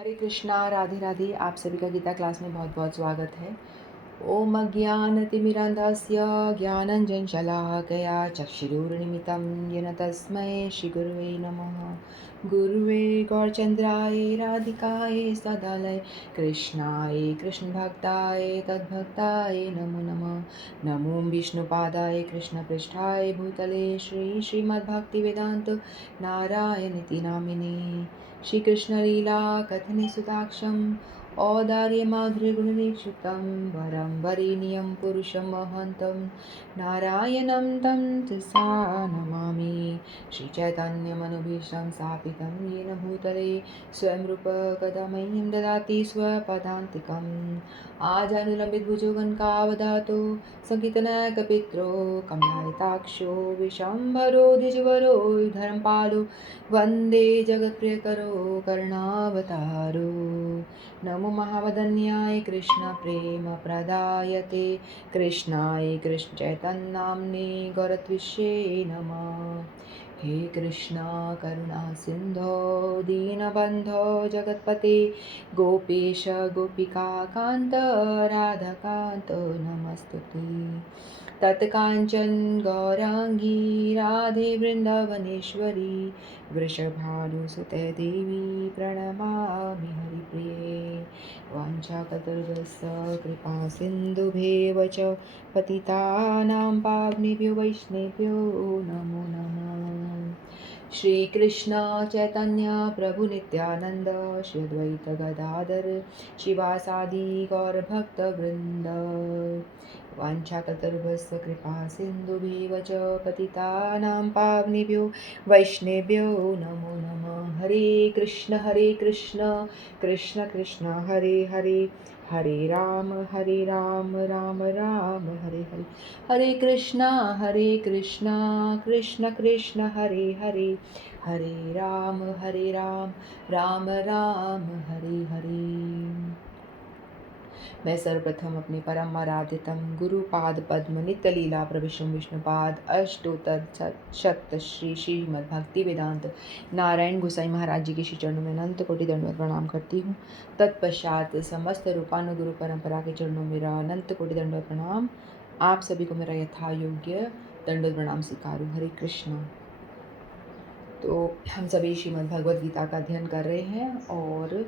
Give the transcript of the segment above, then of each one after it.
हरे कृष्णा, राधे राधे। आप सभी का गीता क्लास में बहुत बहुत स्वागत है। ओम अज्ञानतिमिरान्धस्य ज्ञानञ्जनशलाकया चक्षुरुन्मिलितं येन तस्मै श्रीगुरुवे नमः। गुरुवे गौरचन्द्राय राधिकाय सदालय कृष्णाय कृष्णभक्ताय तद्भक्ताय नमो नमः। नमो विष्णुपादाय कृष्णपृष्ठाय भूतले श्रीमद्भक्तिवेदान्त नारायणीति नामिने। श्रीकृष्णलीला कथने सुताक्षं औदार्यमाधुर्यगुणनिक्षिप्तं वरं वरेण्यं पुरुषं महन्तं नारायणं तं तिस्सा नमामि। श्रीचैतन्यमनुभीष्टं स्थापितं येन भूतले स्वयं रूप कदा मह्यं ददाति स्वपदान्तिकम्। आजानुलम्बितभुजगणकावदातो सङ्कीर्तनैकपित्रो कमलायताक्षो विशम्भरो द्विजवरो धर्मपालो वन्दे जगत्प्रियकरो करुणावतारो। नमो महावदन्याय कृष्णप्रेमप्रदायते कृष्णाय कृष्णचैतन्यनाम्ने गौरत्विषे नमः। हे कृष्णा करुणा सिन्धो दीनबन्धो जगत्पते गोपेश गोपिकान्त राधाकान्त नमस्तुते। तत्काञ्चन गौराङ्गी राधे वृन्दावनेश्वरी वृषभानुसुते देवी प्रणमामि हरिप्रिये। वाञ्छाकल्पतरुभ्यश्च कृपा सिन्धुभ्येव च पतितानां पावनेभ्यो वैष्णवेभ्यो नमो नमः। श्री कृष्ण चैतन्य प्रभु नित्यानंद श्री अद्वैत गदाधर शिवासादि गौरभक्तवृंद। वाञ्छाकल्पतरुभ्यश्च कृपा सिन्धुभ्येव च पतितानां पावनेभ्यो वैष्णवेभ्यो नमो नमः। हरे कृष्ण कृष्ण कृष्ण हरे हरे हरे राम राम राम हरे हरे। हरे कृष्ण कृष्ण कृष्ण हरे हरे हरे राम राम राम हरे हरे। मैं सर्वप्रथम अपने परम आराध्यतम गुरुपाद पद्म नित्य लीला प्रविष्णु विष्णुपाद अष्टोत्तर शत श्री श्रीमद् भक्ति वेदांत नारायण गोसाई महाराज जी के श्री चरणों में अनंत कोटि दंडवत प्रणाम करती हूँ। तत्पश्चात समस्त रूपानुगुरु परंपरा के चरणों में मेरा अनंत कोटि दंडवत प्रणाम। आप सभी को मेरा यथा योग्य दंडवत प्रणाम स्वीकार। हरे कृष्ण। तो हम सभी श्रीमद् भगवद गीता का अध्ययन कर रहे हैं और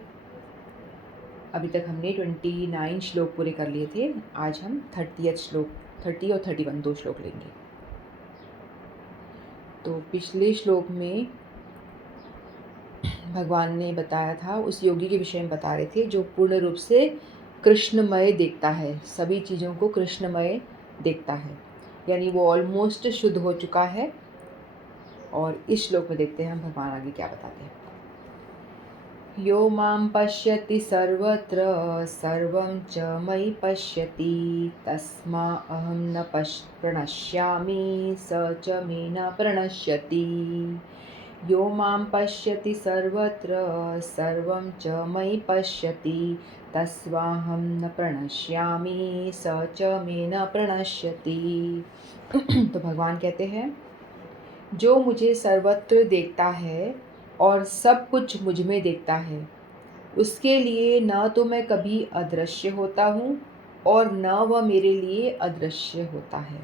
अभी तक हमने 29 श्लोक पूरे कर लिए थे। आज हम 30 श्लोक 30 और 31 दो श्लोक लेंगे। तो पिछले श्लोक में भगवान ने बताया था, उस योगी के विषय में बता रहे थे जो पूर्ण रूप से कृष्णमय देखता है, सभी चीज़ों को कृष्णमय देखता है, यानी वो ऑलमोस्ट शुद्ध हो चुका है। और इस श्लोक में देखते हैं हम भगवान आगे क्या बताते हैं। यो मां पश्यति सर्वत्र सर्वं च मयि पश्यति तस्मा अहं न प्रणश्यामि स च मे न प्रणश्यति। यो मां पश्यति सर्वत्र सर्वं च मयि पश्यति तस्माहं न प्रणश्यामि स च मे न प्रणश्यति। तो भगवान कहते हैं, जो मुझे सर्वत्र देखता है और सब कुछ मुझ में देखता है, उसके लिए न तो मैं कभी अदृश्य होता हूँ और न वह मेरे लिए अदृश्य होता है।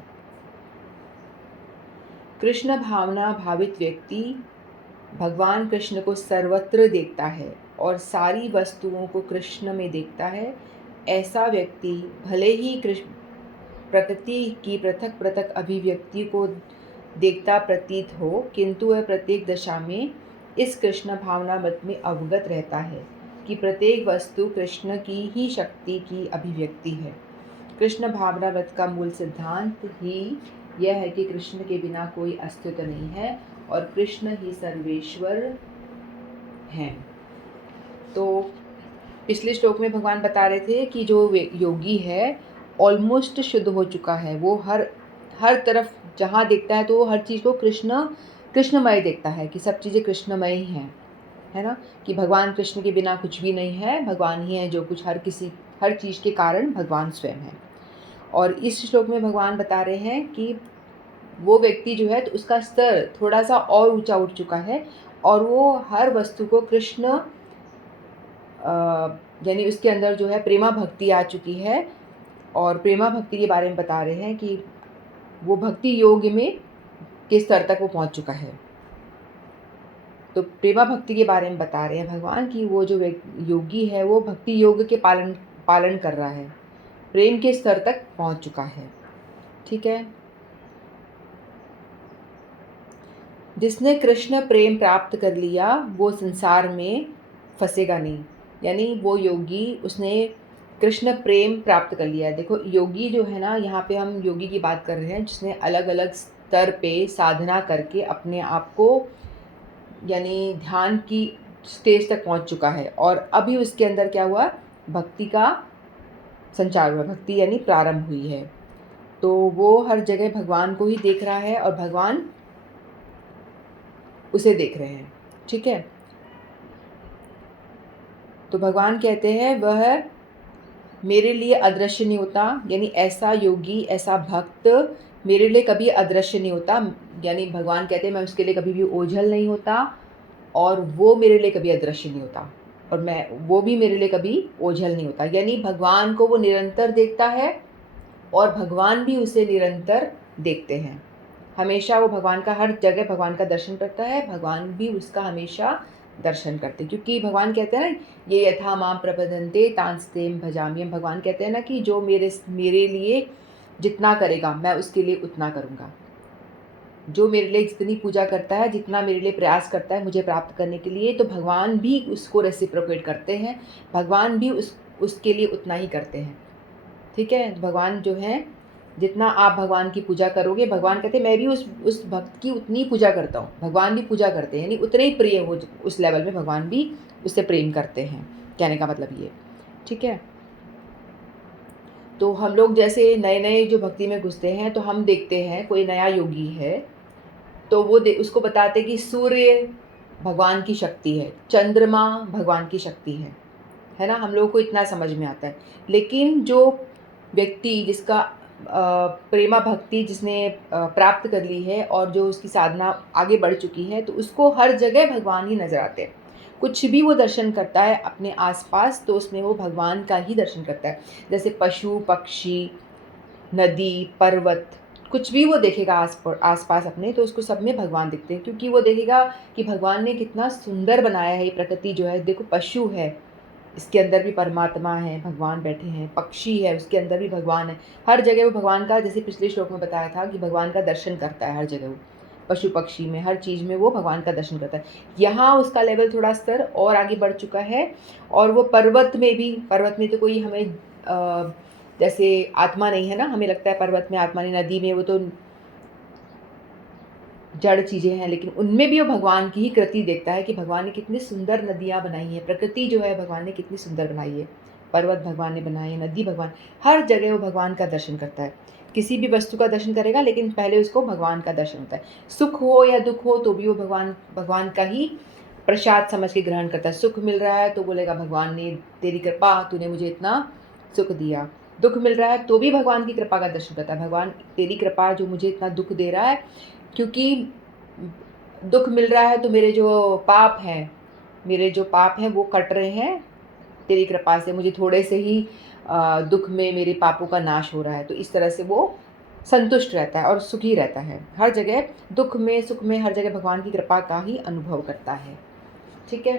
कृष्ण भावना भावित व्यक्ति भगवान कृष्ण को सर्वत्र देखता है और सारी वस्तुओं को कृष्ण में देखता है। ऐसा व्यक्ति भले ही प्रकृति की पृथक पृथक अभिव्यक्ति को देखता प्रतीत हो, किंतु वह प्रत्येक दशा में इस कृष्ण भावना मत में अवगत रहता है कि प्रत्येक वस्तु कृष्ण की ही शक्ति की अभिव्यक्ति है। कृष्ण भावना व्रत का मूल सिद्धांत ही यह है कि कृष्ण के बिना कोई अस्तित्व नहीं है और कृष्ण ही सर्वेश्वर हैं। तो पिछले श्लोक में भगवान बता रहे थे कि जो योगी है ऑलमोस्ट शुद्ध हो चुका है, वो हर तरफ जहाँ देखता है तो हर चीज़ को कृष्णमय देखता है कि सब चीज़ें कृष्णमय ही हैं, है ना, कि भगवान कृष्ण के बिना कुछ भी नहीं है, भगवान ही है जो कुछ, हर चीज़ के कारण भगवान स्वयं है। और इस श्लोक में भगवान बता रहे हैं कि वो व्यक्ति जो है तो उसका स्तर थोड़ा सा और ऊंचा उठ चुका है और वो हर वस्तु को कृष्ण यानी उसके अंदर जो है प्रेमा भक्ति आ चुकी है, और प्रेमा भक्ति के बारे में बता रहे हैं कि वो भक्ति योग में किस स्तर तक वो पहुंच चुका है। तो प्रेमा भक्ति के बारे में बता रहे हैं भगवान कि वो जो योगी है वो भक्ति योग के पालन पालन कर रहा है, प्रेम के स्तर तक पहुंच चुका है। ठीक है। जिसने कृष्ण प्रेम प्राप्त कर लिया वो संसार में फंसेगा नहीं, यानी वो योगी उसने कृष्ण प्रेम प्राप्त कर लिया है। देखो योगी जो है ना, यहाँ पे हम योगी की बात कर रहे हैं जिसने अलग अलग स्तर पे साधना करके अपने आप को यानी ध्यान की स्टेज तक पहुँच चुका है, और अभी उसके अंदर क्या हुआ, भक्ति का संचार हुआ, भक्ति यानी प्रारंभ हुई है। तो वो हर जगह भगवान को ही देख रहा है और भगवान उसे देख रहे हैं। ठीक है। तो भगवान कहते हैं वह मेरे लिए अदृश्य नहीं होता, यानी ऐसा योगी ऐसा भक्त मेरे लिए कभी अदृश्य नहीं होता, यानी भगवान कहते हैं मैं उसके लिए कभी भी ओझल नहीं होता और वो मेरे लिए कभी अदृश्य नहीं होता, और वो भी मेरे लिए कभी ओझल नहीं होता। यानी भगवान को वो निरंतर देखता है और भगवान भी उसे निरंतर देखते हैं। हमेशा वो भगवान का हर जगह भगवान का दर्शन करता है, भगवान भी उसका हमेशा दर्शन करते हैं, क्योंकि भगवान कहते हैं ना, ये यथा माम प्रपद्यन्ते तांस्तेम भजाम्यहम्। भगवान कहते हैं ना कि जो मेरे लिए जितना करेगा मैं उसके लिए उतना करूँगा। जो मेरे लिए जितनी पूजा करता है, जितना मेरे लिए प्रयास करता है मुझे प्राप्त करने के लिए, तो भगवान भी उसको रेसिप्रोकेट करते हैं, भगवान भी उसके लिए उतना ही करते हैं। ठीक है। भगवान जो है, जितना आप भगवान की पूजा करोगे, भगवान कहते हैं मैं भी उस भक्त की उतनी पूजा करता हूँ, भगवान भी पूजा करते हैं, यानी उतने ही प्रिय हो, उस लेवल में भगवान भी उससे प्रेम करते हैं, कहने का मतलब ये। ठीक है। तो हम लोग जैसे नए नए जो भक्ति में घुसते हैं तो हम देखते हैं कोई नया योगी है तो वो उसको बताते कि सूर्य भगवान की शक्ति है, चंद्रमा भगवान की शक्ति है ना, हम लोगों को इतना समझ में आता है। लेकिन जो व्यक्ति जिसका प्रेमा भक्ति जिसने प्राप्त कर ली है और जो उसकी साधना आगे बढ़ चुकी है, तो उसको हर जगह भगवान ही नज़र आते हैं। कुछ भी वो दर्शन करता है अपने आसपास तो उसमें वो भगवान का ही दर्शन करता है। जैसे पशु पक्षी, नदी, पर्वत, कुछ भी वो देखेगा आसपास अपने, तो उसको सब में भगवान दिखते हैं, क्योंकि वो देखेगा कि भगवान ने कितना सुंदर बनाया है ये प्रकृति जो है। देखो पशु है, इसके अंदर भी परमात्मा है, भगवान बैठे हैं। पक्षी है, उसके अंदर भी भगवान है। हर जगह वो भगवान का, जैसे पिछले श्लोक में बताया था कि भगवान का दर्शन करता है हर जगह वो, पशु पक्षी में, हर चीज़ में वो भगवान का दर्शन करता है। यहाँ उसका लेवल थोड़ा स्तर और आगे बढ़ चुका है, और वो पर्वत में तो कोई हमें जैसे आत्मा नहीं है ना, हमें लगता है पर्वत में आत्मा नहीं, नदी में वो तो जड़ चीज़ें हैं, लेकिन उनमें भी वो भगवान की ही कृति देखता है कि भगवान ने कितनी सुंदर नदियाँ बनाई हैं, प्रकृति जो है भगवान ने कितनी सुंदर बनाई है, पर्वत भगवान ने बनाए, नदी भगवान, हर जगह वो भगवान का दर्शन करता है। किसी भी वस्तु का दर्शन करेगा लेकिन पहले उसको भगवान का दर्शन होता है। सुख हो या दुख हो तो भी वो भगवान का ही प्रसाद समझ के ग्रहण करता है। सुख मिल रहा है तो बोलेगा भगवान ने तेरी कृपा, तूने मुझे इतना सुख दिया। दुख मिल रहा है तो भी भगवान की कृपा का दर्शन करता है, भगवान तेरी कृपा जो मुझे इतना दुख दे रहा है, क्योंकि दुख मिल रहा है तो मेरे जो पाप हैं वो कट रहे हैं तेरी कृपा से, मुझे थोड़े से ही दुख में मेरे पापों का नाश हो रहा है। तो इस तरह से वो संतुष्ट रहता है और सुखी रहता है, हर जगह दुख में सुख में हर जगह भगवान की कृपा का ही अनुभव करता है। ठीक है।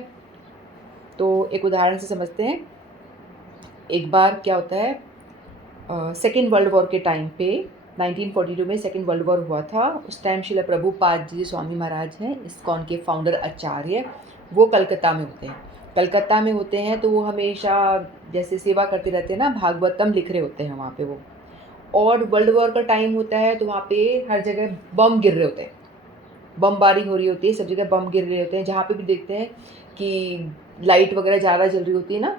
तो एक उदाहरण से समझते हैं। एक बार क्या होता है, सेकेंड वर्ल्ड वॉर के टाइम पे 1942 में सेकेंड वर्ल्ड वॉर हुआ था। उस टाइम श्रील प्रभुपाद जी स्वामी महाराज हैं, इस्कॉन के फाउंडर आचार्य, वो कलकत्ता में होते हैं। तो वो हमेशा जैसे सेवा करते रहते हैं ना, भागवतम लिख रहे होते हैं वहाँ पे वो। और वर्ल्ड वॉर का टाइम होता है तो वहाँ पे हर जगह बम गिर रहे होते हैं, बमबारी हो रही होती है, सब जगह बम गिर रहे होते हैं। जहाँ पे भी देखते हैं कि लाइट वगैरह ज़्यादा जल रही होती है ना,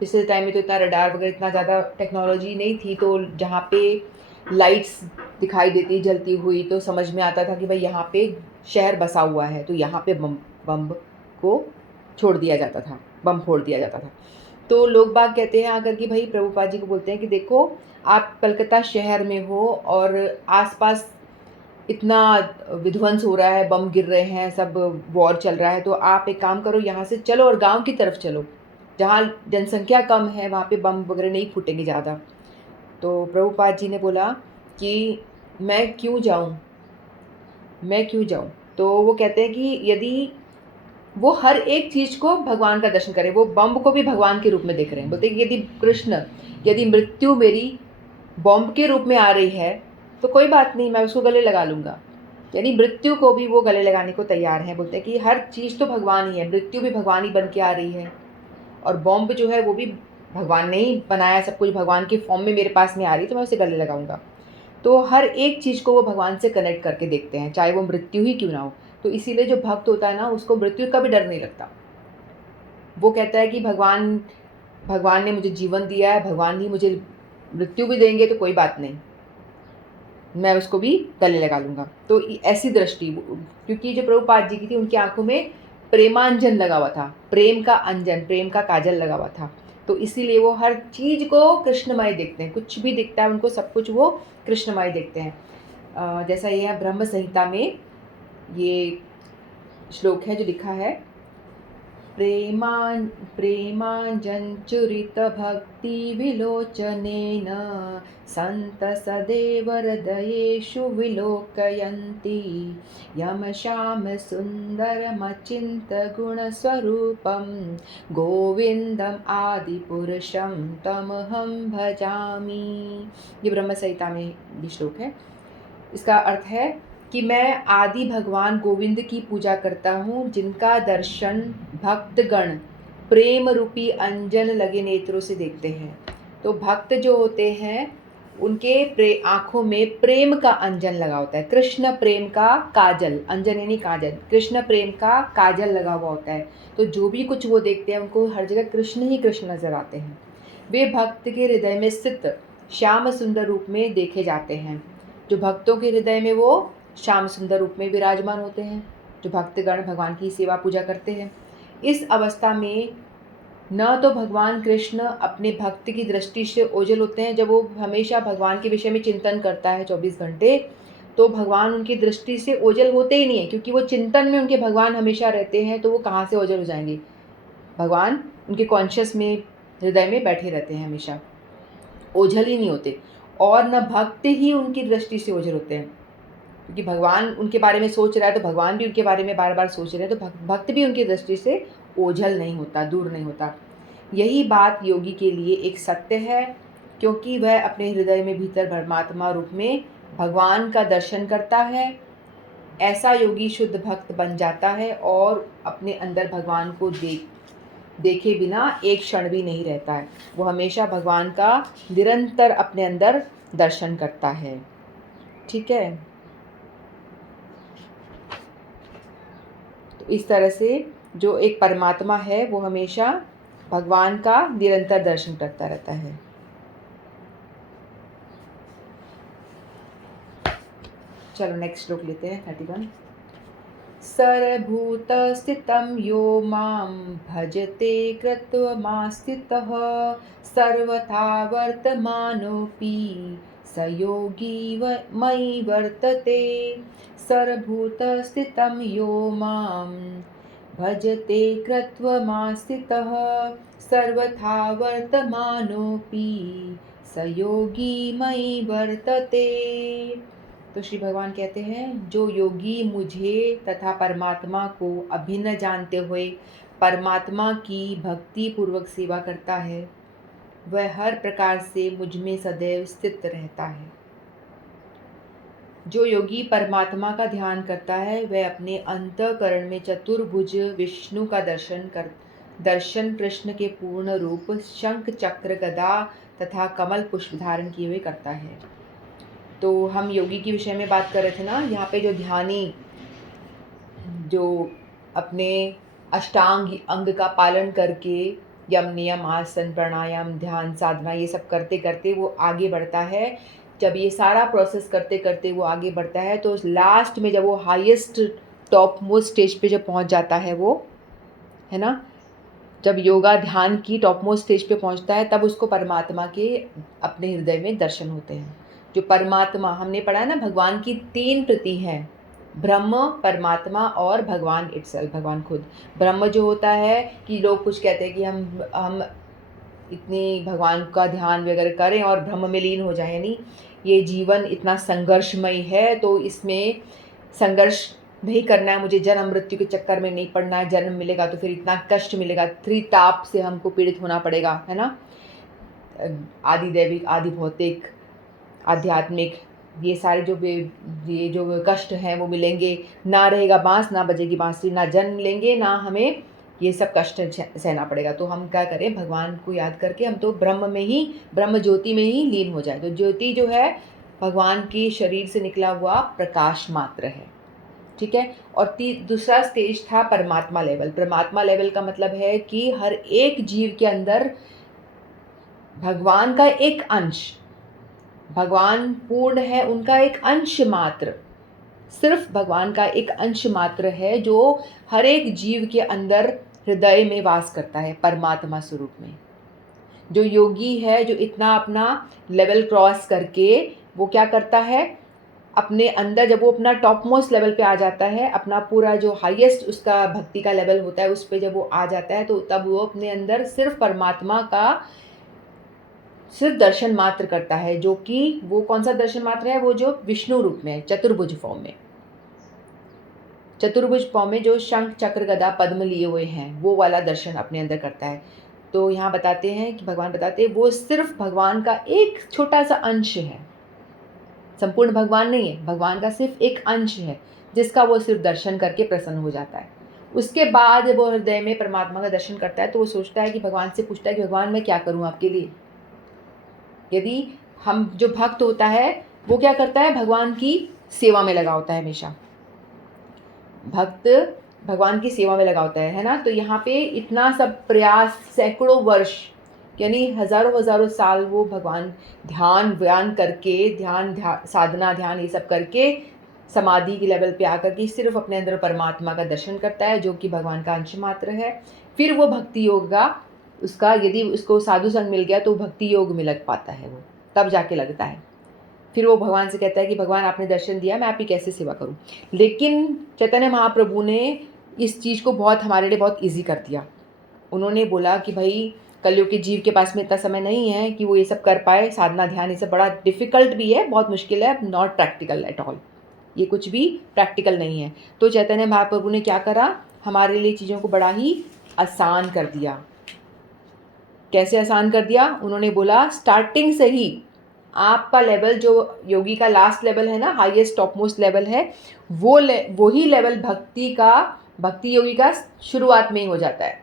पिछले टाइम में तो इतना रडार वगैरह इतना ज़्यादा टेक्नोलॉजी नहीं थी, तो जहाँ पे लाइट्स दिखाई देती जलती हुई तो समझ में आता था कि भाई यहाँ पे शहर बसा हुआ है, तो यहाँ पे बम को छोड़ दिया जाता था, बम फोड़ दिया जाता था। तो लोग बाग कहते हैं आकर कि भाई प्रभुपाद जी को बोलते हैं कि देखो आप कलकत्ता शहर में हो और आसपास इतना विध्वंस हो रहा है, बम गिर रहे हैं, सब वॉर चल रहा है, तो आप एक काम करो, यहाँ से चलो और गांव की तरफ चलो, जहाँ जनसंख्या कम है वहाँ पे बम वगैरह नहीं फूटेंगे ज़्यादा। तो प्रभुपाद जी ने बोला कि मैं क्यों जाऊँ? मैं क्यों जाऊँ? तो वो कहते हैं कि यदि वो हर एक चीज़ को भगवान का दर्शन करें, वो बम को भी भगवान के रूप में देख रहे हैं। बोलते हैं कि यदि मृत्यु मेरी बॉम्ब के रूप में आ रही है, तो कोई बात नहीं, मैं उसको गले लगा लूँगा। यानी मृत्यु को भी वो गले लगाने को तैयार हैं। बोलते हैं कि हर चीज़ तो भगवान ही है, मृत्यु भी भगवान ही बन के आ रही है और बॉम्ब जो है वो भी भगवान ने ही बनाया, सब कुछ भगवान के फॉर्म में मेरे पास में आ रही है, तो मैं उसे गले लगाऊँगा। तो हर एक चीज़ को वो भगवान से कनेक्ट करके देखते हैं, चाहे वो मृत्यु ही क्यों ना हो। तो इसीलिए जो भक्त होता है ना, उसको मृत्यु का भी डर नहीं लगता। वो कहता है कि भगवान भगवान ने मुझे जीवन दिया है, भगवान ही मुझे मृत्यु भी देंगे तो कोई बात नहीं, मैं उसको भी गले लगा लूँगा। तो ऐसी दृष्टि क्योंकि जो प्रभुपाद जी की थी, उनकी आँखों में प्रेमांजन लगा हुआ था, प्रेम का अंजन, प्रेम का काजल लगा हुआ था। तो इसीलिए वो हर चीज़ को कृष्णमय देखते हैं, कुछ भी दिखता है उनको, सब कुछ वो कृष्णमय देखते हैं। जैसा ये है ब्रह्म संहिता में ये श्लोक है जो लिखा है, प्रेमाञ्जनचुरितभक्तिविलोचनेन सन्तसदेव हृदयेषु विलोकयन्ति यमश्यामसुन्दरमचिन्त्यगुणस्वरूपं गोविन्दम् आदिपुरुषं तमहं भजामि। ये ब्रह्म संहिता में भी श्लोक है। इसका अर्थ है कि मैं आदि भगवान गोविंद की पूजा करता हूँ, जिनका दर्शन भक्तगण प्रेम रूपी अंजन लगे नेत्रों से देखते हैं। तो भक्त जो होते हैं उनके आँखों में प्रेम का अंजन लगा होता है, कृष्ण प्रेम का काजल, अंजन यानी काजल, कृष्ण प्रेम का काजल लगा हुआ होता है। तो जो भी कुछ वो देखते हैं उनको हर जगह कृष्ण ही कृष्ण नजर आते हैं। वे भक्त के हृदय में स्थित श्याम सुंदर रूप में देखे जाते हैं। जो भक्तों के हृदय में वो श्याम सुंदर रूप में विराजमान होते हैं, जो भक्तगण भगवान की सेवा पूजा करते हैं। इस अवस्था में न तो भगवान कृष्ण अपने भक्त की दृष्टि से ओझल होते हैं, जब वो हमेशा भगवान के विषय में चिंतन करता है 24 घंटे, तो भगवान उनकी दृष्टि से ओझल होते ही नहीं है, क्योंकि वो चिंतन में उनके भगवान हमेशा रहते हैं, तो वो कहाँ से ओझल हो जाएंगे। भगवान उनके कॉन्शियस में, हृदय में बैठे रहते हैं, हमेशा ओझल ही नहीं होते। और न भक्त ही उनकी दृष्टि से ओझल होते हैं, क्योंकि भगवान उनके बारे में सोच रहा है, तो भगवान भी उनके बारे में बार बार सोच रहे हैं, तो भक्त भी उनकी दृष्टि से ओझल नहीं होता, दूर नहीं होता। यही बात योगी के लिए एक सत्य है, क्योंकि वह अपने हृदय में भीतर परमात्मा रूप में भगवान का दर्शन करता है। ऐसा योगी शुद्ध भक्त बन जाता है और अपने अंदर भगवान को देखे बिना एक क्षण भी नहीं रहता है। वो हमेशा भगवान का निरंतर अपने अंदर दर्शन करता है। ठीक है, तो इस तरह से जो एक परमात्मा है वो हमेशा भगवान का निरंतर दर्शन करता रहता है। चलो नेक्स्ट श्लोक लेते हैं 31। सर्वभूतस्थितं यो मां भजते कृत्वमास्थितः सर्वथा वर्तमानोऽपि स योगी मयि वर्तते। सर्वभूतस्थितं यो मां भजते कृत्वमास्थितः सर्वथा वर्तमानोऽपि स योगी मयि वर्तते। तो श्री भगवान कहते हैं, जो योगी मुझे तथा परमात्मा को अभिन्न जानते हुए परमात्मा की भक्ति पूर्वक सेवा करता है, वह हर प्रकार से मुझ में सदैव स्थित रहता है। जो योगी परमात्मा का ध्यान करता है, वह अपने अंतःकरण में चतुर्भुज विष्णु का दर्शन कृष्ण के पूर्ण रूप शंख चक्र गदा तथा कमल पुष्प धारण किए हुए करता है। तो हम योगी के विषय में बात कर रहे थे ना, यहाँ पे जो ध्यानी जो अपने अष्टांग अंग का पालन करके यम नियम आसन प्राणायाम ध्यान साधना ये सब करते करते वो आगे बढ़ता है। जब ये सारा प्रोसेस करते करते वो आगे बढ़ता है, तो लास्ट में जब वो हाईएस्ट टॉप मोस्ट स्टेज पे जब पहुँच जाता है वो, है ना, जब योगा ध्यान की टॉप मोस्ट स्टेज पे पहुँचता है, तब उसको परमात्मा के अपने हृदय में दर्शन होते हैं। जो परमात्मा हमने पढ़ा है ना, भगवान की 3 प्रति हैं, ब्रह्म, परमात्मा और भगवान इटसेल्फ, भगवान खुद। ब्रह्म जो होता है कि लोग कुछ कहते हैं कि हम इतनी भगवान का ध्यान वगैरह करें और ब्रह्म में लीन हो जाएं, यानी ये जीवन इतना संघर्षमय है तो इसमें संघर्ष नहीं करना है, मुझे जन्म मृत्यु के चक्कर में नहीं पड़ना है। जन्म मिलेगा तो फिर इतना कष्ट मिलेगा, त्रिताप से हमको पीड़ित होना पड़ेगा, है ना। आदि दैविक, आदि भौतिक, आध्यात्मिक, ये सारे ये जो कष्ट हैं वो मिलेंगे। ना रहेगा बांस, ना बजेगी बांसुरी, ना जन्म लेंगे, ना हमें ये सब कष्ट सहना पड़ेगा। तो हम क्या करें, भगवान को याद करके हम तो ब्रह्म में ही, ब्रह्म ज्योति में ही लीन हो जाए। तो ज्योति जो है भगवान की शरीर से निकला हुआ प्रकाश मात्र है, ठीक है। और दूसरा स्टेज था परमात्मा लेवल। परमात्मा लेवल का मतलब है कि हर एक जीव के अंदर भगवान का एक अंश, भगवान पूर्ण है, उनका एक अंश मात्र, सिर्फ भगवान का एक अंश मात्र है जो हर एक जीव के अंदर हृदय में वास करता है, परमात्मा स्वरूप में। जो योगी है, जो इतना अपना लेवल क्रॉस करके वो क्या करता है, अपने अंदर जब वो अपना टॉप मोस्ट लेवल पे आ जाता है, अपना पूरा जो हाईएस्ट उसका भक्ति का लेवल होता है उस पे जब वो आ जाता है, तो तब वो अपने अंदर सिर्फ परमात्मा का सिर्फ दर्शन मात्र करता है। जो कि वो कौन सा दर्शन मात्र है, वो जो विष्णु रूप में है, चतुर्भुज फॉर्म में, चतुर्भुज फॉर्म में जो शंख चक्र गदा पद्म लिए हुए हैं, वो वाला दर्शन अपने अंदर करता है। तो यहाँ बताते हैं कि भगवान बताते हैं वो सिर्फ भगवान का एक छोटा सा अंश है, संपूर्ण भगवान नहीं है, भगवान का सिर्फ एक अंश है जिसका वो सिर्फ दर्शन करके प्रसन्न हो जाता है। उसके बाद जब वो हृदय में परमात्मा का दर्शन करता है तो वो सोचता है कि भगवान से पूछता है कि भगवान मैं क्या करूँ आपके लिए। यदि हम जो भक्त होता है वो क्या करता है, भगवान की सेवा में लगा होता है हमेशा, भक्त भगवान की सेवा में लगा होता है ना। तो यहाँ पे इतना सब प्रयास, सैकड़ों वर्ष यानी हजारों साल वो भगवान ध्यान व्यान करके, साधना ध्यान ये सब करके समाधि के लेवल पे आकर के सिर्फ अपने अंदर परमात्मा का दर्शन करता है जो कि भगवान का अंश मात्र है। फिर वो भक्ति योग का उसका, यदि उसको साधु संग मिल गया तो भक्ति योग में लग पाता है, वो तब जाके लगता है। फिर वो भगवान से कहता है कि भगवान आपने दर्शन दिया, मैं आपकी कैसे सेवा करूं। लेकिन चैतन्य महाप्रभु ने इस चीज़ को बहुत हमारे लिए बहुत ईजी कर दिया। उन्होंने बोला कि भाई कलयुग के जीव के पास में इतना समय नहीं है कि वो ये सब कर पाए, साधना ध्यान ये सब बड़ा डिफ़िकल्ट भी है, बहुत मुश्किल है, नॉट प्रैक्टिकल एट ऑल, ये कुछ भी प्रैक्टिकल नहीं है। तो चैतन्य महाप्रभु ने क्या करा, हमारे लिए चीज़ों को बड़ा ही आसान कर दिया। कैसे आसान कर दिया, उन्होंने बोला स्टार्टिंग से ही आपका लेवल जो योगी का लास्ट लेवल है ना, हाईएस्ट टॉप मोस्ट लेवल है, वही लेवल भक्ति योगी का शुरुआत में ही हो जाता है,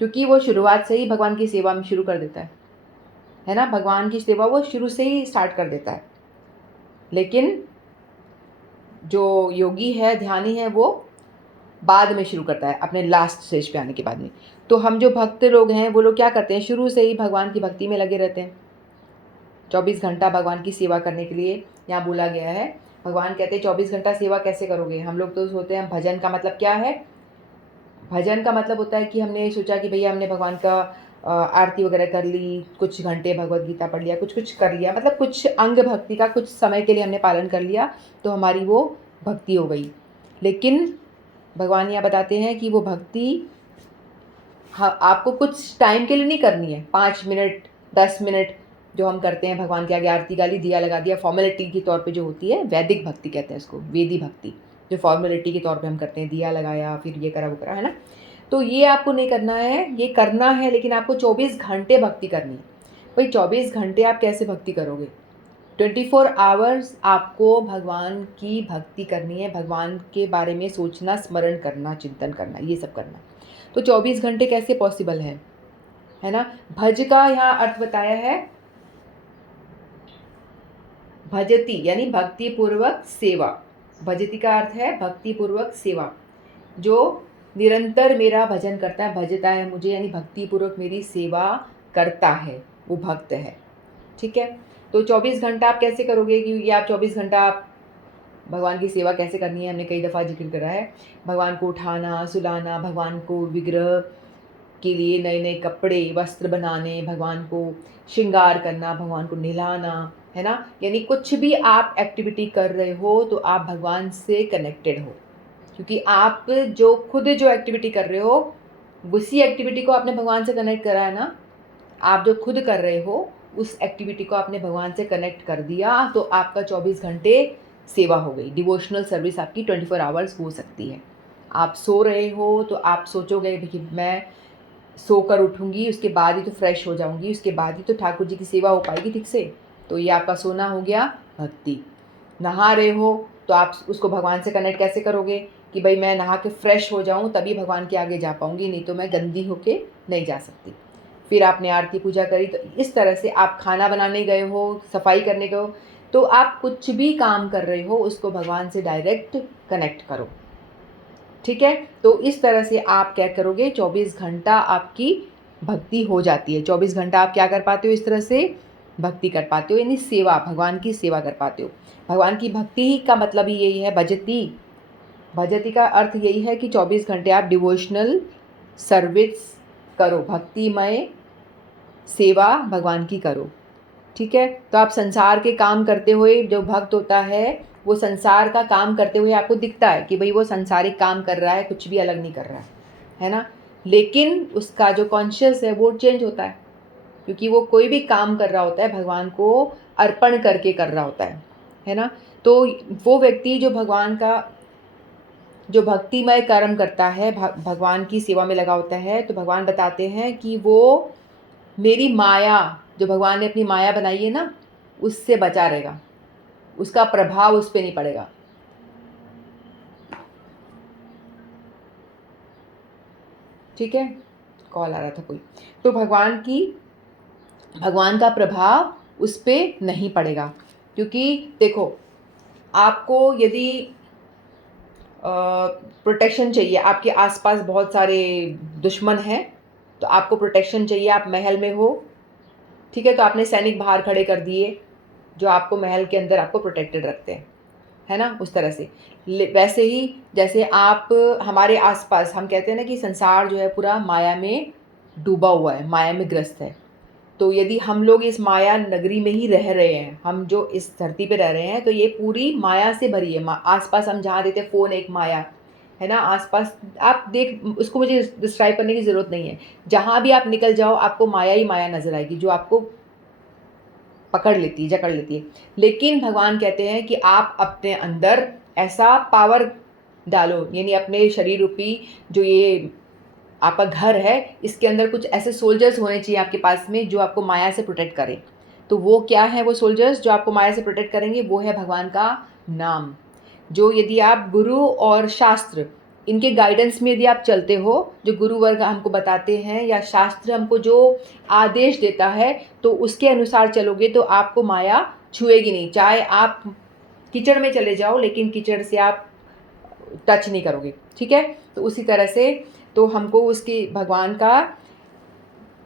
क्योंकि वो शुरुआत से ही भगवान की सेवा में शुरू कर देता है ना, भगवान की सेवा वो शुरू से ही स्टार्ट कर देता है। लेकिन जो योगी है, ध्यानी है, वो बाद में शुरू करता है, अपने लास्ट स्टेज पे आने के बाद में। तो हम जो भक्त लोग हैं वो लोग क्या करते हैं, शुरू से ही भगवान की भक्ति में लगे रहते हैं। 24 घंटा भगवान की सेवा करने के लिए यहाँ बोला गया है। भगवान कहते हैं 24 घंटा सेवा कैसे करोगे। हम लोग तो सोचते हैं भजन का मतलब क्या है, भजन का मतलब होता है कि हमने सोचा कि भैया हमने भगवान का आरती वगैरह कर ली, कुछ घंटे भगवत गीता पढ़ लिया, कुछ कर लिया, मतलब कुछ अंग भक्ति का कुछ समय के लिए हमने पालन कर लिया तो हमारी वो भक्ति हो गई। लेकिन भगवान यहाँ बताते हैं कि वो भक्ति आपको कुछ टाइम के लिए नहीं करनी है, 5 मिनट 10 मिनट जो हम करते हैं भगवान के आगे आरती गाली दिया लगा दिया, फॉर्मेलिटी के तौर पे जो होती है, वैदिक भक्ति कहते हैं इसको, वेदी भक्ति, जो फॉर्मेलिटी के तौर पे हम करते हैं, दिया लगाया फिर ये करा वो करा, है ना। तो ये आपको नहीं करना है, ये करना है लेकिन आपको 24 घंटे भक्ति करनी है। भाई 24 घंटे आप कैसे भक्ति करोगे, 24 आवर्स आपको भगवान की भक्ति करनी है, भगवान के बारे में सोचना, स्मरण करना, चिंतन करना, ये सब करना। तो 24 घंटे कैसे पॉसिबल है ना। भज का यहाँ अर्थ बताया है, भजती यानी भक्ति पूर्वक सेवा, भजती का अर्थ है भक्ति पूर्वक सेवा। जो निरंतर मेरा भजन करता है, भजता है मुझे, यानी भक्ति पूर्वक मेरी सेवा करता है, वो भक्त है, ठीक है। तो 24 घंटा आप कैसे करोगे, क्योंकि आप 24 घंटा आप भगवान की सेवा कैसे करनी है, हमने कई दफ़ा जिक्र करा है। भगवान को उठाना सुलाना, भगवान को विग्रह के लिए नए नए कपड़े वस्त्र बनाने, भगवान को श्रृंगार करना, भगवान को नहलाना, है ना। यानी कुछ भी आप एक्टिविटी कर रहे हो तो आप भगवान से कनेक्टेड हो, क्योंकि आप जो एक्टिविटी कर रहे हो उसी एक्टिविटी को आपने भगवान से कनेक्ट करा है ना। आप जो खुद कर रहे हो उस एक्टिविटी को आपने भगवान से कनेक्ट कर दिया तो आपका 24 घंटे सेवा हो गई। डिवोशनल सर्विस आपकी 24 आवर्स हो सकती है। आप सो रहे हो तो आप सोचोगे कि मैं सोकर उठूँगी, उसके बाद ही तो फ्रेश हो जाऊँगी, उसके बाद ही तो ठाकुर जी की सेवा हो पाएगी ठीक से। तो ये आपका सोना हो गया भक्ति। नहा रहे हो तो आप उसको भगवान से कनेक्ट कैसे करोगे कि भाई मैं नहा के फ्रेश हो जाऊँ तभी भगवान के आगे जा पाऊँगी, नहीं तो मैं गंदी होके नहीं जा सकती। फिर आपने आरती पूजा करी, तो इस तरह से आप खाना बनाने गए हो, सफाई करने गए हो, तो आप कुछ भी काम कर रहे हो उसको भगवान से डायरेक्ट कनेक्ट करो। ठीक है, तो इस तरह से आप क्या करोगे, 24 घंटा आपकी भक्ति हो जाती है। 24 घंटा आप क्या कर पाते हो, इस तरह से भक्ति कर पाते हो, यानी सेवा, भगवान की सेवा कर पाते हो। भगवान की भक्ति ही का मतलब ही यही है, भजती। भजती का अर्थ यही है कि 24 घंटे आप डिवोशनल सर्विस करो, भक्तिमय सेवा भगवान की करो। ठीक है, तो आप संसार के काम करते हुए, जो भक्त होता है वो संसार का काम करते हुए आपको दिखता है कि भाई वो संसारिक काम कर रहा है, कुछ भी अलग नहीं कर रहा है ना। लेकिन उसका जो कॉन्शियस है वो चेंज होता है, क्योंकि वो कोई भी काम कर रहा होता है भगवान को अर्पण करके कर रहा होता है ना। तो वो व्यक्ति जो भगवान का जो भक्तिमय कर्म करता है, भगवान की सेवा में लगा होता है, तो भगवान बताते हैं कि वो मेरी माया, जो भगवान ने अपनी माया बनाई है ना, उससे बचा रहेगा, उसका प्रभाव उस पर नहीं पड़ेगा। ठीक है, कॉल आ रहा था कोई। तो भगवान का प्रभाव उस पर नहीं पड़ेगा, क्योंकि देखो आपको यदि प्रोटेक्शन चाहिए, आपके आसपास बहुत सारे दुश्मन हैं, तो आपको प्रोटेक्शन चाहिए, आप महल में हो, ठीक है, तो आपने सैनिक बाहर खड़े कर दिए जो आपको महल के अंदर आपको प्रोटेक्टेड रखते हैं, है ना। उस तरह से वैसे ही जैसे आप हमारे आसपास, हम कहते हैं ना कि संसार जो है पूरा माया में डूबा हुआ है, माया में ग्रस्त है। तो यदि हम लोग इस माया नगरी में ही रह रहे हैं, हम जो इस धरती पे रह रहे हैं, तो ये पूरी माया से भरी है। आसपास हम जहाँ देते हैं फ़ोन, एक माया है ना। आसपास आप देख, उसको मुझे डिस्क्राइब करने की ज़रूरत नहीं है, जहाँ भी आप निकल जाओ आपको माया ही माया नज़र आएगी, जो आपको पकड़ लेती है, जकड़ लेती है। लेकिन भगवान कहते हैं कि आप अपने अंदर ऐसा पावर डालो, यानी अपने शरीर रूपी जो ये आपका घर है, इसके अंदर कुछ ऐसे सोल्जर्स होने चाहिए आपके पास में जो आपको माया से प्रोटेक्ट करें। तो वो क्या है, वो सोल्जर्स जो आपको माया से प्रोटेक्ट करेंगे, वो है भगवान का नाम। जो यदि आप गुरु और शास्त्र, इनके गाइडेंस में यदि आप चलते हो, जो गुरु वर्ग हमको बताते हैं या शास्त्र हमको जो आदेश देता है, तो उसके अनुसार चलोगे तो आपको माया छुएगी नहीं। चाहे आप कीचड़ में चले जाओ, लेकिन कीचड़ से आप टच नहीं करोगे। ठीक है, तो उसी तरह से तो हमको उसकी भगवान का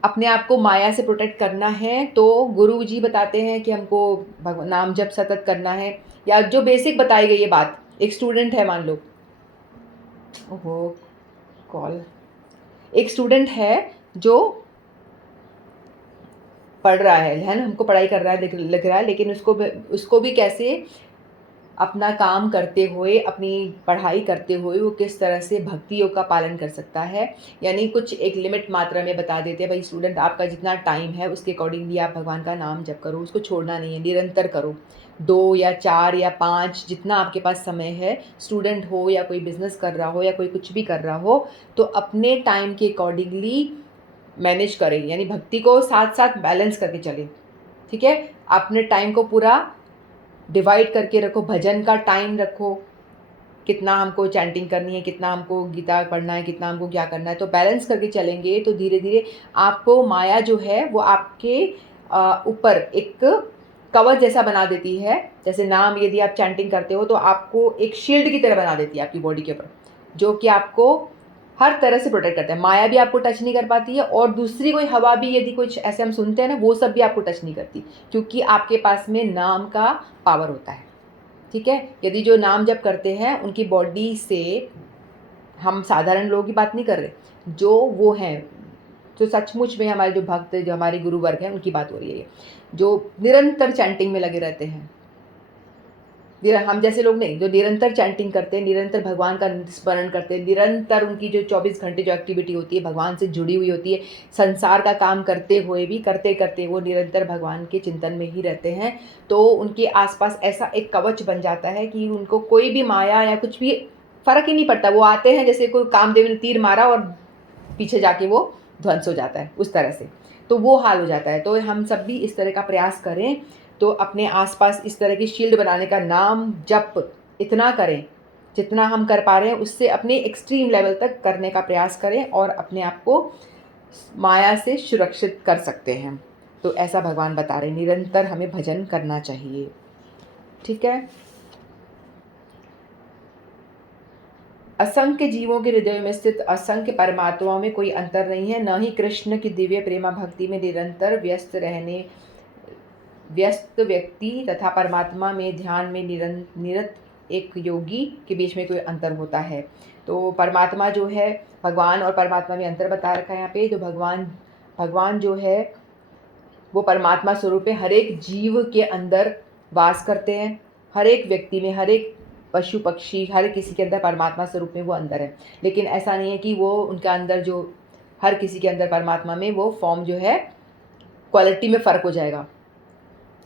अपने आप को माया से प्रोटेक्ट करना है, तो गुरु जी बताते हैं कि हमको नाम जप सतत करना है, या जो बेसिक बताई गई है बात। एक स्टूडेंट है, मान लो, ओहो कॉल, एक स्टूडेंट है जो पढ़ रहा है ना, हमको पढ़ाई कर रहा है, लिख रहा है, लेकिन उसको भी कैसे अपना काम करते हुए, अपनी पढ़ाई करते हुए वो किस तरह से भक्ति योग का पालन कर सकता है। यानी कुछ एक लिमिट मात्रा में बता देते हैं, भाई स्टूडेंट आपका जितना टाइम है उसके अकॉर्डिंगली आप भगवान का नाम जप करो, उसको छोड़ना नहीं है, निरंतर करो। 2 या 4 या 5 जितना आपके पास समय है, स्टूडेंट हो या कोई बिज़नेस कर रहा हो या कोई कुछ भी कर रहा हो, तो अपने टाइम के अकॉर्डिंगली मैनेज करें, यानी भक्ति को साथ साथ बैलेंस करके चलें। ठीक है, अपने टाइम को पूरा डिवाइड करके रखो, भजन का टाइम रखो, कितना हमको चैंटिंग करनी है, कितना हमको गीता पढ़ना है, कितना हमको क्या करना है, तो बैलेंस करके चलेंगे तो धीरे धीरे आपको माया जो है वो आपके ऊपर एक कवच जैसा बना देती है। जैसे नाम यदि आप चैंटिंग करते हो तो आपको एक शील्ड की तरह बना देती है आपकी बॉडी के ऊपर, जो कि आपको हर तरह से प्रोटेक्ट करता है। माया भी आपको टच नहीं कर पाती है, और दूसरी कोई हवा भी यदि कुछ ऐसे हम सुनते हैं ना, वो सब भी आपको टच नहीं करती, क्योंकि आपके पास में नाम का पावर होता है। ठीक है, यदि जो नाम जप करते हैं उनकी बॉडी से, हम साधारण लोगों की बात नहीं कर रहे, जो वो हैं तो सचमुच में हमारे जो भक्त, जो हमारे गुरु वर्ग हैं, उनकी बात हो रही है ये, जो निरंतर चैंटिंग में लगे रहते हैं। हम जैसे लोग नहीं, जो निरंतर चैंटिंग करते हैं, निरंतर भगवान का स्मरण करते हैं, निरंतर उनकी जो 24 घंटे जो एक्टिविटी होती है भगवान से जुड़ी हुई होती है, संसार का काम करते हुए भी, करते करते वो निरंतर भगवान के चिंतन में ही रहते हैं, तो उनके आसपास ऐसा एक कवच बन जाता है कि उनको कोई भी माया या कुछ भी फर्क ही नहीं पड़ता। वो आते हैं जैसे कोई कामदेव ने तीर मारा और पीछे जाके वो ध्वंस हो जाता है, उस तरह से, तो वो हाल हो जाता है। तो हम सब भी इस तरह का प्रयास करें, तो अपने आसपास इस तरह की शील्ड बनाने का, नाम जप इतना करें जितना हम कर पा रहे हैं, उससे अपने एक्सट्रीम लेवल तक करने का प्रयास करें और अपने आप को माया से सुरक्षित कर सकते हैं। तो ऐसा भगवान बता रहे, निरंतर हमें भजन करना चाहिए। ठीक है। असंख्य जीवों के हृदय में स्थित असंख्य परमात्माओं में कोई अंतर नहीं है, न ही कृष्ण की दिव्य प्रेमा भक्ति में निरंतर व्यस्त व्यक्ति तथा परमात्मा में ध्यान में निरत एक योगी के बीच में कोई अंतर होता है। तो परमात्मा जो है, भगवान और परमात्मा में अंतर बता रखा है यहाँ पे। जो भगवान जो है वो परमात्मा स्वरूप है, हर एक जीव के अंदर वास करते हैं, हर एक व्यक्ति में, हर एक पशु पक्षी, हर किसी के अंदर परमात्मा स्वरूप में वो अंदर है। लेकिन ऐसा नहीं है कि वो उनके अंदर, जो हर किसी के अंदर परमात्मा में वो फॉर्म जो है क्वालिटी में फ़र्क हो जाएगा।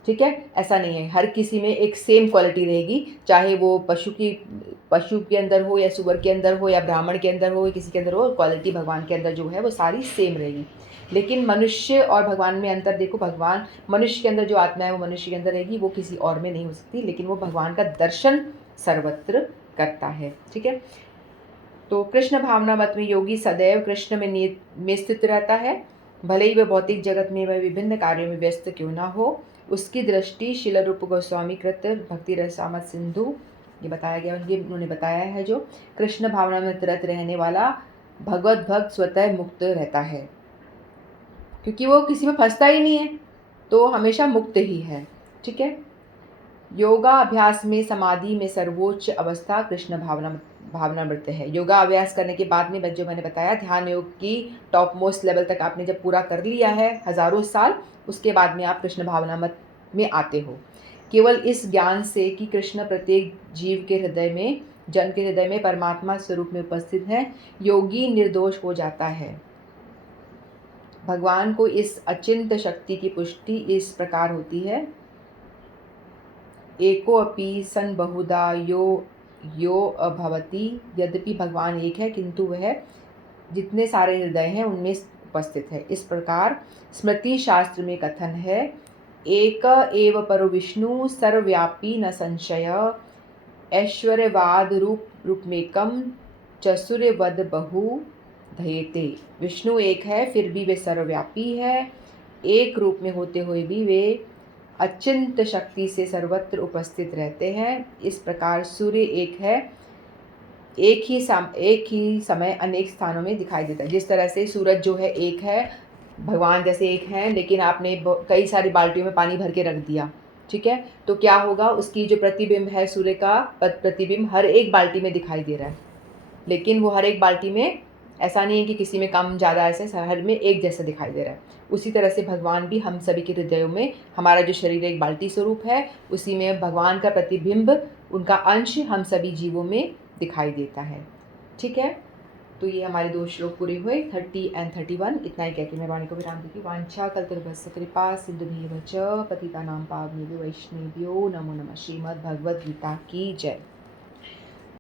ठीक है, ऐसा नहीं है, हर किसी में एक सेम क्वालिटी रहेगी, चाहे वो पशु के अंदर हो या सुअर के अंदर हो या ब्राह्मण के अंदर हो या किसी के अंदर हो, क्वालिटी भगवान के अंदर जो है वो सारी सेम रहेगी। लेकिन मनुष्य और भगवान में अंतर देखो, भगवान, मनुष्य के अंदर जो आत्मा है वो मनुष्य के अंदर रहेगी, वो किसी और में नहीं हो सकती, लेकिन वो भगवान का दर्शन सर्वत्र करता है। ठीक है। तो कृष्ण भावना मत में योगी सदैव कृष्ण में स्थित रहता है, भले ही वह भौतिक जगत में वह विभिन्न कार्यों में व्यस्त क्यों ना हो। उसकी दृष्टि शिल रूप गोस्वामी कृत भक्ति रसामत सिंधु, ये बताया गया, ये उन्होंने बताया है, जो कृष्ण भावना में रत रहने वाला भगवत भक्त स्वतः मुक्त रहता है, क्योंकि वो किसी में फंसता ही नहीं है, तो हमेशा मुक्त ही है। ठीक है। योगा अभ्यास में समाधि में सर्वोच्च अवस्था कृष्ण भावनामृत है। योगा अभ्यास करने के बाद में, जो मैंने बताया, ध्यान योग की टॉप मोस्ट लेवल तक आपने जब पूरा कर लिया है हजारों साल, उसके बाद में आप कृष्ण भावनामृत में आते हो। केवल इस ज्ञान से कि कृष्ण प्रत्येक जीव के हृदय में, जन के हृदय में परमात्मा स्वरूप में उपस्थित है, योगी निर्दोष हो जाता है। भगवान को इस अचिंत्य शक्ति की पुष्टि इस प्रकार होती है, एको अपि सन बहुधा यो अभवति। यद्यपि भगवान एक है, किंतु वह जितने सारे हृदय हैं उनमें उपस्थित है। इस प्रकार स्मृति शास्त्र में कथन है, एक एव परो विष्णु सर्वव्यापी न संशय, ऐश्वर्यवाद रूपमेकम चसुर्वद बहु धयेते। विष्णु एक है, फिर भी वे सर्वव्यापी है, एक रूप में होते हुए भी वे अचिंत शक्ति से सर्वत्र उपस्थित रहते हैं। इस प्रकार सूर्य एक है, एक ही समय अनेक स्थानों में दिखाई देता है। जिस तरह से सूरज जो है एक है, भगवान जैसे एक हैं, लेकिन आपने कई सारी बाल्टियों में पानी भर के रख दिया, ठीक है, तो क्या होगा, उसकी जो प्रतिबिंब है, सूर्य का प्रतिबिंब हर एक बाल्टी में दिखाई दे रहा है, लेकिन वो हर एक बाल्टी में ऐसा नहीं है कि किसी में कम ज़्यादा, ऐसे हर में एक जैसा दिखाई दे रहा है। उसी तरह से भगवान भी हम सभी के हृदयों में, हमारा जो शरीर एक बाल्टी स्वरूप है, उसी में भगवान का प्रतिबिंब, उनका अंश हम सभी जीवों में दिखाई देता है। ठीक है। तो ये हमारे 2 श्लोक पूरे हुए, 30 एंड 31। इतना ही कह के मैं वाणी को विराम देती हूँ। वांछा कल्पतरुभ्यश्च कृपा सिन्धुभ्येव च पतितानां पावनेभ्यो वैष्णवेभ्यो नमो नमः। श्रीमद् भगवद गीता की जय।